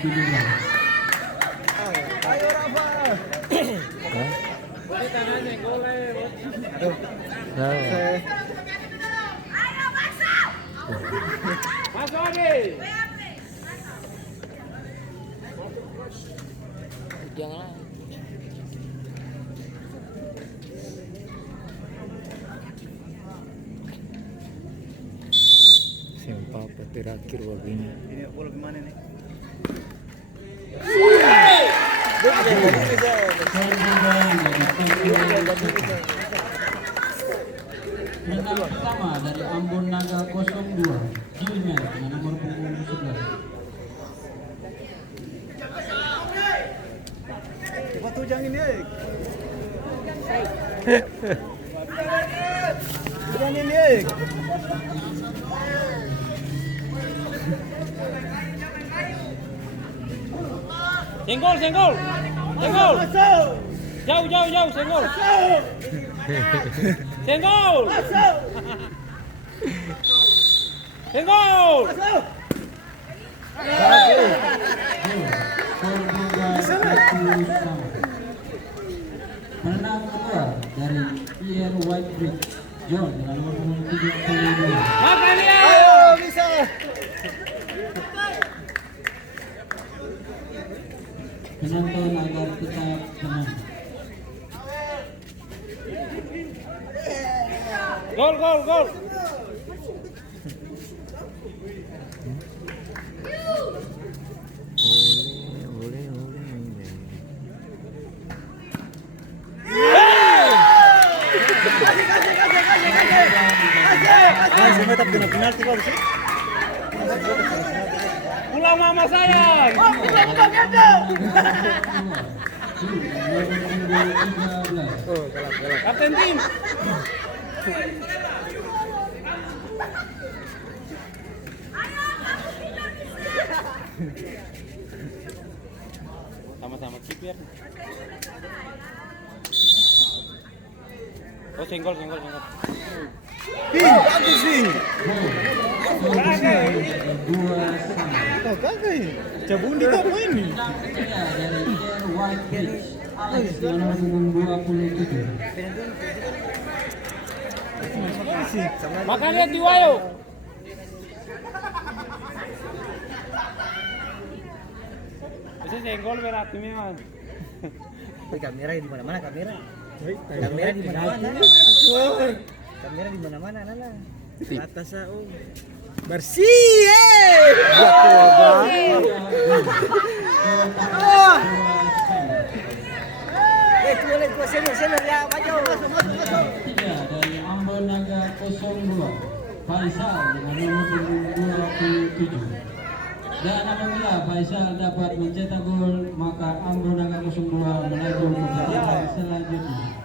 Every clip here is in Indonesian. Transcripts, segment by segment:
Ayo Rafa. Masuk lagi. Jangan. Sempat terakhir begini. Ini bola gimana nih? Menang pertama dari Ambon Naga 02 Junior dengan nomor punggung 11. Cepat tujang ini. Tujang ini. Senggol. Senggol. Jauh, senggol. Senggol. Senggol. Menang kedua dari Ian White Bridge John dengan nomor punggung 72. Makan dia. Ayo bisa. Penonton agar tetap tenang. Gol. Oleh. Masih tetap kena penalti kok sih. Pulang mama sayang. Kapten tim. Sama-sama kiper. Oh, senggol. Bagus sih. Dua Oh, kagak. Cabundi apa ini? dari Ian White Bridge Alex dengan nomor punggung 27. Makan lihat di wayo. Bisa senggol berarti memang. Kamera di mana-mana kamera. Kamera di mana-mana. Kamera di mana-mana Nana. Atas bersih. Gua senior ya, maju. Tiga dari Ambon Naga 02 Faisal dengan nomor punggung 27. Dan apabila Faisal dapat mencetak gol, maka Ambon Naga 02 melaju ke babak selanjutnya.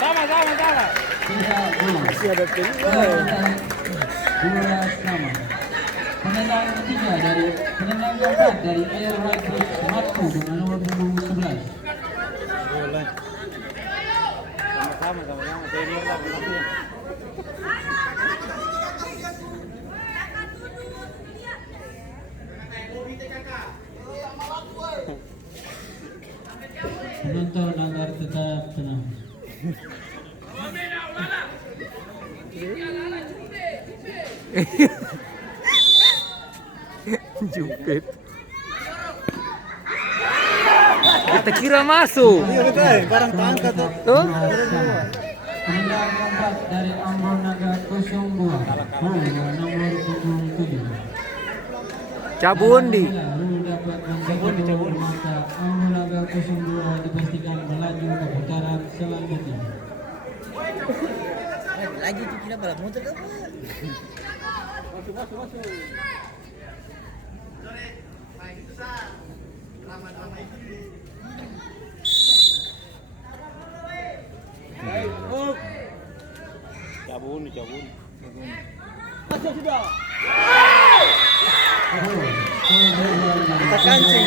Sama. Tidak gol. Masih ada peluang. Dua sama. Penendang ketiga dari penendang keempat dari Air White Bridge Matku dengan nomor punggung 11. Bola. Sama. Senior lah. Penonton agar tetap tenang. Jupit. Kita kira masuk. Iya betul, barang tangkat tuh. Tuh. Penendang keempat dari Ambon Naga 02 dengan nomor punggung 7. Cabundi. Dapat mencetak gol, maka Ambon Naga 02 dipastikan melaju ke putaran selanjutnya. Lagi tuh kira balap motor apa? Masuk. Cabun. Masuk sudah. Kita kancing.